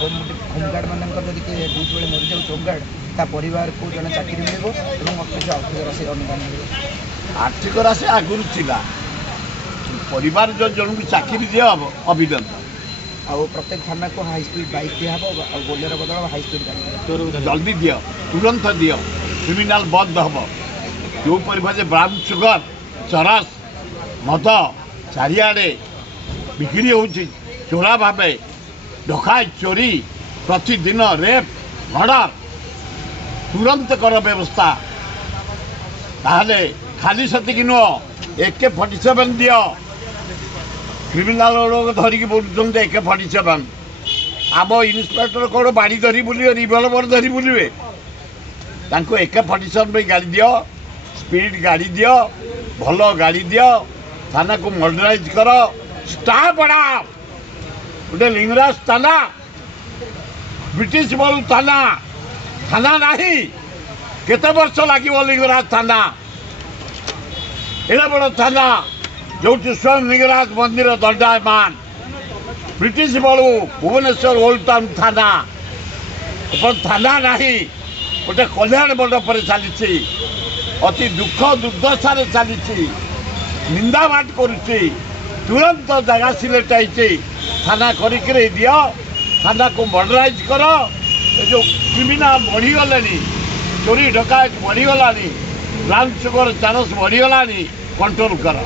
Home guard मान duty बेले मरी जाऊँ होमगार्ड ता परिवार को जन चाकरी मिले किसी आर्थिक राशि अनुदान मिले आर्थिक राशि आगुरी थिला परिवार जो जन को चाकरी दिया हम अभिनंदन और प्रत्येक थाना को हाई स्पीड बाइक दिया और बोलेरो बदल हाई स्पीड गाड़ी जल्दी दियो तुरंत दियो क्रिमिनाल बंद हम जो परिवार ब्राउन सुगर चरस मद चारिआडे बिक्री हो चोरा भाव डकाय चोरी प्रतिदिन रेप मर्डर तुरंत कर व्यवस्था ताहले खाली सेतिक नुह AK-47 दियो क्रिमिनाल लोग धरिकी बोलुं AK-47 आम इन्स्पेक्टर कौन बाड़ी धरी बुले रिवल्वर धरी बुलवे AK-47 गाड़ी दियो स्पीड गाड़ी दियो भल गाड़ी दियो थाना को मॉडर्नाइज कर स्टाफ बढ़ाओ गोटे लिंगराज थाना ब्रिटिश बल थाना थाना नहीं केते वर्ष लगे लिंगराज थाना एड़े बड़ थाना जो स्वयं लिंगराज मंदिर दंडायमान ब्रिटिश बलू भुवनेश्वर ओल्ड टाउन थाना थाना नहीं गोटे कल्याण मंडप चली अति दुख दुर्दशा चली निंदा बाट करुच्ची तुरंत जगह सिलेक्ट होती थाना करी दियो थाना को मॉडर्नाइज कर जो क्रिमिनाल बढ़ीगले चोरी डकायत बढ़ीगला ब्राउन सुगर चारस बढ़ीगला कंट्रोल कर।